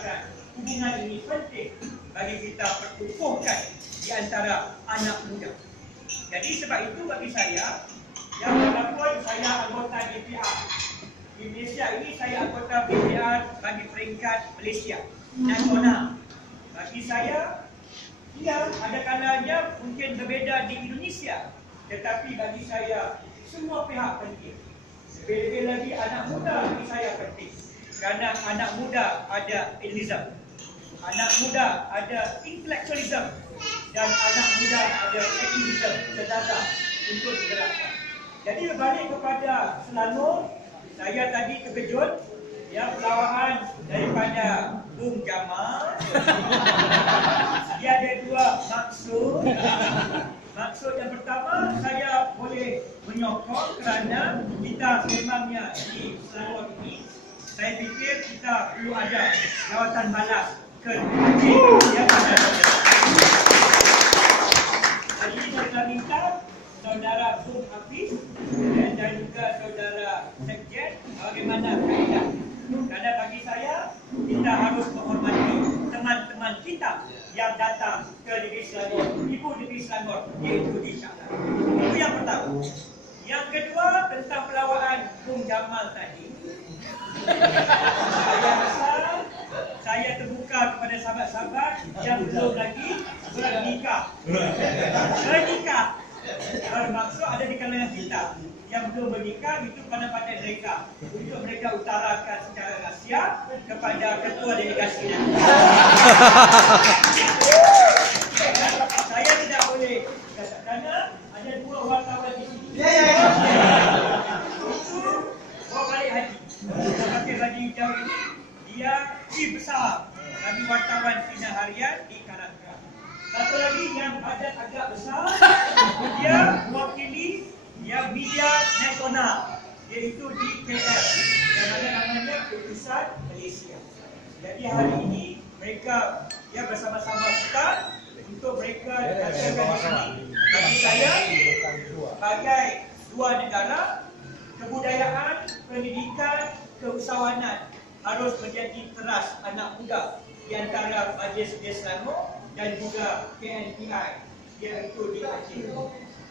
mengatakan hubungan ini penting bagi kita perkukuhkan di antara anak muda. Jadi sebab itu bagi saya, yang walaupun saya anggota DPR di Malaysia ini, saya anggota DPR bagi peringkat Malaysia nasional. Bagi saya, ya ada kalanya mungkin berbeza di Indonesia, tetapi bagi saya semua pihak penting. Lebih-lebih lagi anak muda bagi saya penting. Kerana anak muda ada idealism, anak muda ada intellectualism, dan anak muda ada aktivism, kecerdasan untuk digerakkan. Jadi berbalik kepada Selangor, saya tadi terkejut ya pelawaan daripada Bung Jamal. Dia ada dua maksud. Maksud yang pertama, saya boleh menyokong kerana kita memangnya di Selangor ini, saya fikir kita perlu ada jawatan balas ke yang ada. Jadi saya minta saudara Bung Hafiz dan juga saudara Sekjen bagaimana kaedah. Kerana bagi saya, kita harus menghormati teman-teman kita yang datang ke negeri Selangor, ibu negeri Selangor, iaitu di Shah. Itu yang pertama. Yang kedua, tentang pelawaan Bung Jamal tadi. Saya rasa saya terbuka kepada sahabat-sahabat yang belum lagi bernikah. Bernikah bermaksud ada di kalangan kita yang belum bernikah, itu pandai-pandai mereka untuk mereka utarakan secara rahsia kepada ketua delegasi nanti. Saya tidak boleh kerana ada dua wartawan di sini. Itu bawa balik haji. Pakai baju hijau ini, dia chief besar bagi wartawan sinar harian di Karaka. Satu lagi yang badan agak besar, dia mewakili yang media nasional, iaitu di KL, yang mana namanya Utusan Malaysia. Jadi hari ini mereka ya bersama-sama kita untuk mereka katakan di sini. Bagi saya, sebagai dua negara, kebudayaan, pendidikan, keusahawanan harus menjadi teras anak muda di antara Majlis Selangor dan juga KNPI, iaitu di Aceh.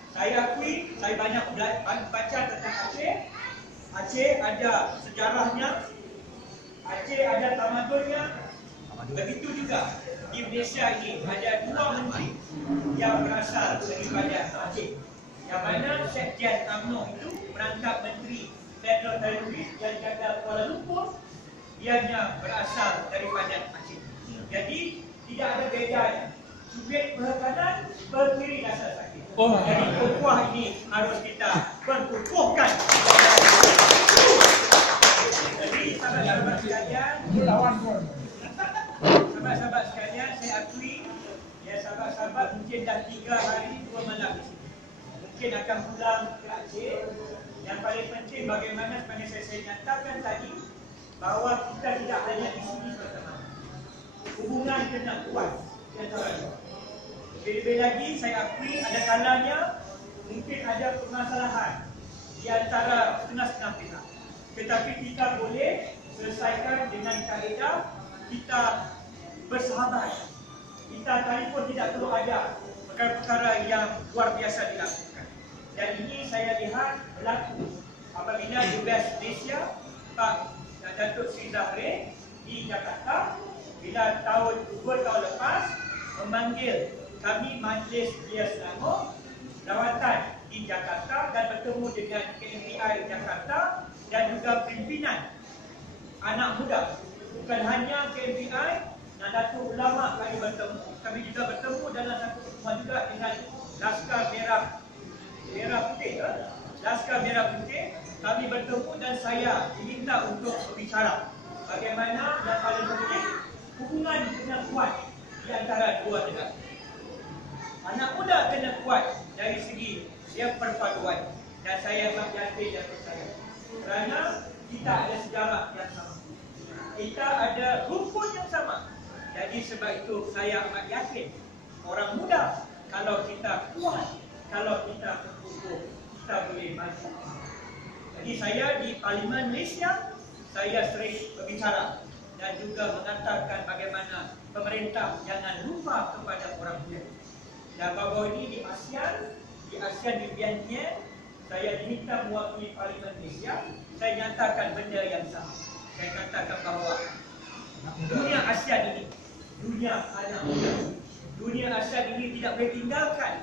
Saya akui, saya banyak baca tentang Aceh. Aceh ada sejarahnya, Aceh ada tamadunnya. Begitu juga di Malaysia ini ada dua menteri yang berasal daripada Aceh. Yang mana Sekjen UMNO itu merangkap menteri Federal Teroris yang jaga Kuala Lumpur, ianya berasal daripada Aceh. Jadi tidak ada bedanya. Subjek perhutanan berdiri dasar sakit. Jadi ukhuwah ini harus kita perkukuhkan. Jadi sahabat-sahabat sekalian, sahabat-sahabat sekalian, saya akui ya sahabat-sahabat mungkin dah 3 hari 2 malam di sini. Mungkin akan pulang ke Aceh. Yang paling penting bagaimana sebenarnya saya nyatakan tadi bahawa kita tidak hanya di sini pertama. Hubungan kena kuat di antara dua. Lebih-lebih lagi saya akui ada kalanya mungkin ada permasalahan di antara setengah-setengah pihak. Tetapi kita boleh selesaikan dengan kaedah kita bersahabat. Kita telefon tidak perlu ada perkara-perkara yang luar biasa dilakukan. Dan ini saya lihat berlaku apabila Dubes Malaysia Pak Datuk Seri Zahrin di Jakarta bila 2 tahun lepas memanggil kami Majlis Belia Selangor lawatan di Jakarta dan bertemu dengan KNPI Jakarta dan juga pimpinan anak muda. Bukan hanya KNPI, Nahdlatul Ulama kami bertemu. Kami juga bertemu dalam satu pertemuan juga dengan Laskar Merah Putih. Laskar Merah Putih kami bertemu dan saya diminta untuk berbicara bagaimana yang paling penting hubungan kena kuat di antara dua negara. Anak muda kena kuat dari segi dia perpaduan dan saya yakin dan percaya kerana kita ada sejarah yang sama, kita ada rukun yang sama. Jadi sebab itu saya amat yakin orang muda kalau kita kuat, kalau kita berkumpul, kita boleh maju. Jadi saya di Parlimen Malaysia saya sering berbicara dan juga mengatakan bagaimana pemerintah jangan lupa kepada orang muda. Dan baru ini di ASEAN di Vietnam, saya diminta mewakili Parlimen Malaysia. Saya nyatakan benda yang sama. Saya katakan bahawa dunia ASEAN ini, dunia anak muda. Dunia ASEAN ini tidak boleh tinggalkan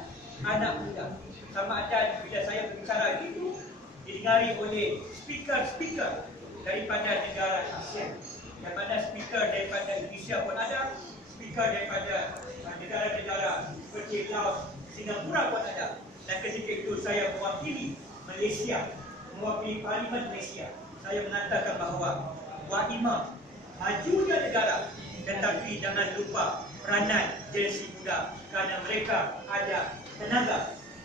anak muda. Sama ada bila saya berbicara itu didengari oleh speaker-speaker daripada negara ASEAN. Yang mana speaker daripada Indonesia pun ada, speaker daripada negara-negara seperti Laos, Singapura pun ada. Dan ketika itu saya mewakili Malaysia, mewakili Parlimen Malaysia. Saya mengatakan bahawa wa'imah majunya negara, tetapi jangan lupa peranan generasi muda, kerana mereka ada tenaga,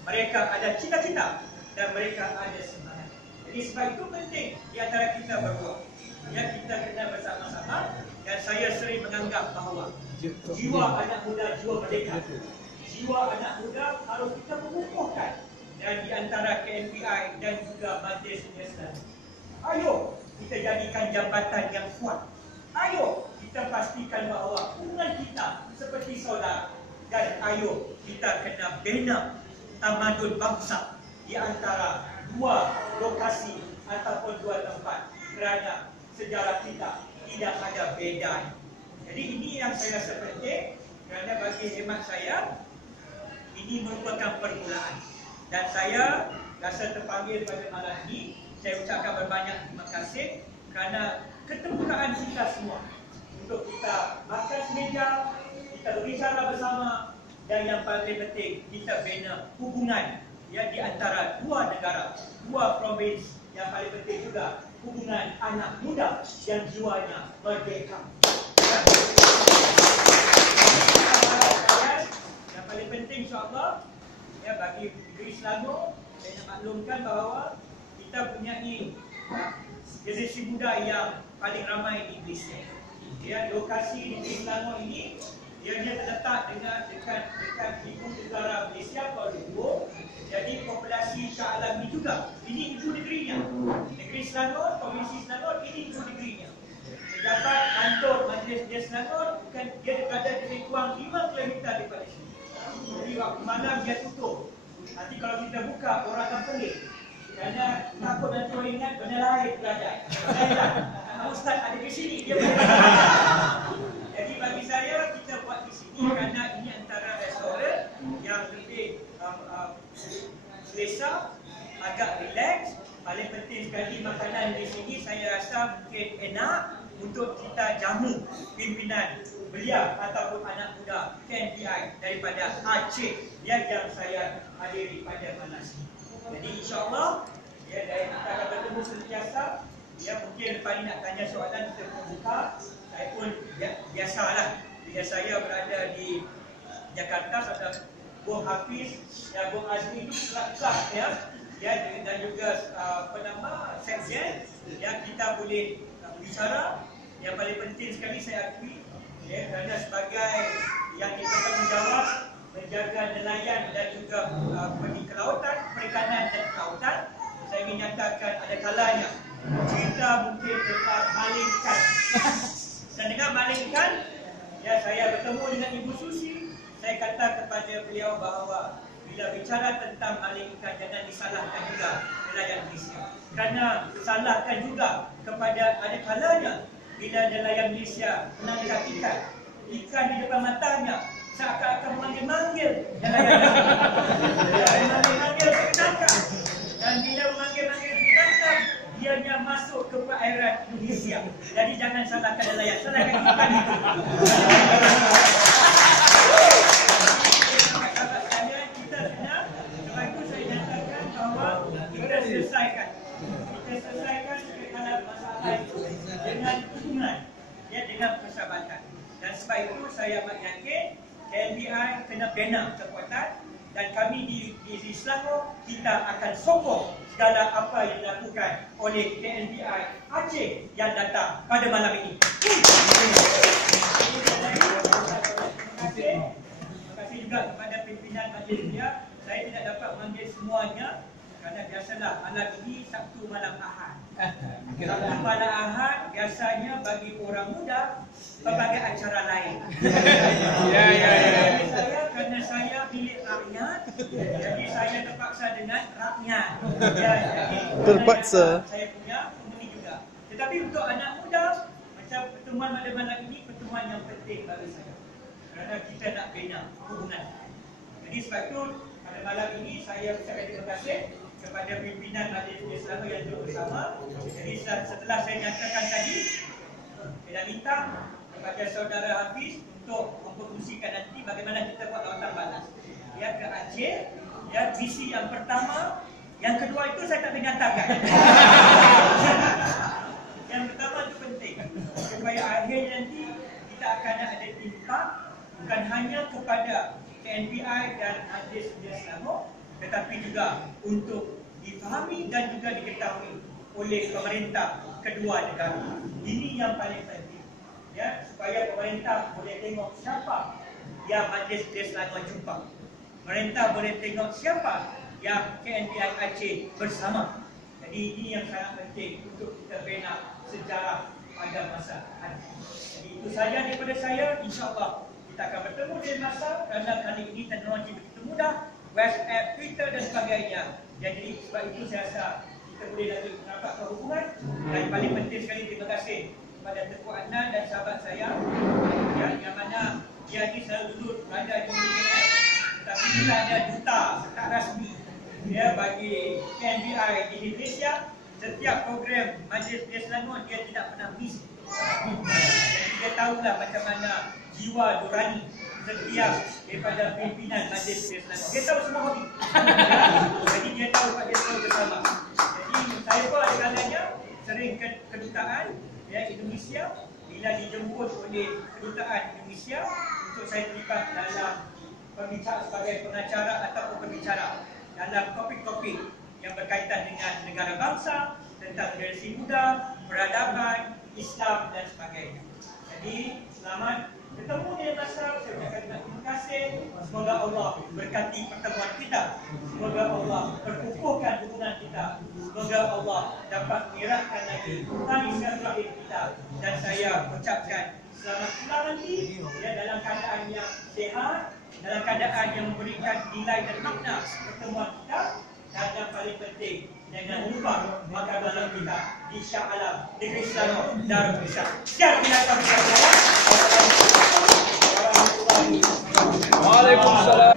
mereka ada cita-cita dan mereka ada semangat. Jadi sebab itu penting di antara kita berdua, ya, kita kena bersama-sama. Dan saya sering menganggap bahawa jiwa anak muda, jiwa merdeka, jiwa anak muda harus kita mengukuhkan. Dan di antara KMPI dan juga Majlis Nasional, ayo kita jadikan jambatan yang kuat. Ayo kita pastikan bahawa hubungan kita seperti saudara. Dan ayo kita kena bina tamadun bangsa di antara dua lokasi ataupun dua tempat, kerana sejarah kita tidak ada beza. Jadi ini yang saya rasa penting, kerana bagi hemat saya ini merupakan permulaan. Dan saya rasa terpanggil pada malam ini. Saya ucapkan berbanyak terima kasih kerana keterbukaan kita semua untuk kita makan semeja, kita berbicara bersama, dan yang paling penting kita bina hubungan, ya, di antara dua negara, dua provinsi. Yang paling penting juga hubungan anak muda yang jiwanya merdeka. Ya. Yang paling penting insya-Allah, ya, bagi negeri Selangor, saya nak maklumkan bahawa kita mempunyai generasi muda yang paling ramai di Malaysia. Ya, lokasi negeri Selangor ini ianya terletak dekat ibu negara Malaysia, Kuala Lumpur. Jadi populasi Shah Alam ini juga, ini ibu negerinya. Negeri Selangor, Provinsi Selangor, ini ibu negerinya. Terdapat kantor Majlis Dia Selangor, bukan dia berada di kurang 5 km daripada sini. Jadi waktu malam dia tutup. Nanti kalau kita buka, orang akan pelik. Kerana takut nanti orang ingat benda lain berada. Ustaz ada di sini, dia berada. Jadi bagi saya, kita buat di sini kerana ini antara restoran yang lebih selesa, agak relax. Paling penting sekali makanan di sini saya rasa mungkin enak untuk kita jamu pimpinan belia ataupun anak muda KMPI daripada Aceh, ya, yang saya hadiri pada malam ini. Jadi insya-Allah, ya, kita akan bertemu sentiasa. Ya, mungkin lepas ini nak tanya soalan kita buka. Saya pun biasalah bila saya berada di Jakarta, ada Bung Hafiz, ya, Bung Azmi itu kelak-kelak, ya, dan juga Sekjen, ya, kita boleh bicara. Yang paling penting sekali saya akui, ya, kerana sebagai yang bertanggungjawab menjaga nelayan dan juga kelautan, perikanan dan kelautan, saya ingin nyatakan ada kalanya kita mungkin tentang maling ikan. Dan dengan maling ikan, ya, saya bertemu dengan Ibu Susi. Saya kata kepada beliau bahawa bila bicara tentang maling ikan, jangan disalahkan juga nelayan Malaysia. Kerana salahkan juga kepada ada kalanya bila nelayan Malaysia menangkap ikan di depan matanya, seakan-akan memanggil-manggil nelayan. Memanggil-manggil penangkap. Dan bila memanggil-manggil penangkap, dianya masuk ke perairan Indonesia. Jadi jangan salahkan nelayan, salahkan ikan itu. Sebab itu saya nyatakan bahawa kita selesaikan kekalahan masalah itu dengan hubungan, ya, dengan persahabatan. Dan sebab itu saya amat yakin KMPI kena bina kekuatan, dan kami di Selangor kita akan sokong segala apa yang dilakukan oleh KMPI Aceh yang datang pada malam ini. Terima kasih juga kepada pimpinan majlis dia. Saya tidak dapat memanggil semuanya kerana biasa adalah malam ini Sabtu malam Ahad. Sabtu malam Ahad biasanya bagi orang muda pelbagai acara lain. Saya kerana saya milik rakyat, jadi saya terpaksa dengan rakyat. Jadi Terpaksa. Saya punya pembeli juga. Tetapi untuk anak muda, macam pertemuan malam ini pertemuan yang penting bagi saya. Kerana kita nak bina hubungan. Jadi sebab itu pada malam ini saya ucapkan terima kasih kepada pimpinan Majlis Selama yang duduk bersama. Jadi setelah saya nyatakan tadi, saya minta kepada saudara Hafiz untuk mempromosikan nanti bagaimana kita buat lawatan balas. Ya, ke Aceh, ya, visi yang pertama, yang kedua itu saya tak boleh nyatakan. Yang pertama itu penting supaya akhir nanti kita akan ada impak bukan hanya kepada KNPI dan Majlis Selama, tetapi juga untuk difahami dan juga diketahui oleh pemerintah kedua negara. Ini yang paling penting, ya, supaya pemerintah boleh tengok siapa yang Majlis Selama jumpa. Pemerintah boleh tengok siapa yang KNPI Aceh bersama. Jadi ini yang sangat penting untuk kita bina sejarah pada masa hari. Jadi itu saja daripada saya. InsyaAllah kita akan bertemu di masa, kerana kali ini teknologi begitu mudah, WhatsApp, Twitter dan sebagainya. Jadi sebab itu saya rasa kita boleh lagi mendapat hubungan. Dan paling penting sekali terima kasih kepada Tengku Adnan dan sahabat saya, ya, yang mana dia ni selalu duduk berada di UKM, tetapi kita ada duta tak rasmi, ya, bagi KNPI di Indonesia. Setiap program Majlis Selangor dia tidak pernah miss. Jadi dia tahulah macam mana jiwa nurani setiap daripada pimpinan Majlis Selangor. Dia tahu semua hobi. Jadi dia tahu Pak dia tahu bersama. Jadi saya pun ada kalanya sering ke kedutaan, ya, Indonesia, bila dijemput oleh kedutaan Indonesia untuk saya terlibat dalam pembicara sebagai pengacara ataupun pembicara dalam topik-topik yang berkaitan dengan negara bangsa, tentang generasi muda, peradaban, Islam dan sebagainya. Jadi selamat bertemu di masa. Saya ucapkan terima kasih. Semoga Allah berkati pertemuan kita. Semoga Allah perkukuhkan hubungan kita. Semoga Allah dapat mengeratkan lagi tali silaturahim kita. Dan saya ucapkan selamat pulang nanti, ya, dalam keadaan yang sehat, dalam keadaan yang memberikan nilai dan makna pertemuan kita. Dan yang paling penting, jangan lupa makan malam kita di Shah Alam Negeri Selangor Darul Islam. Sekian bila kami. Waalaikumsalam.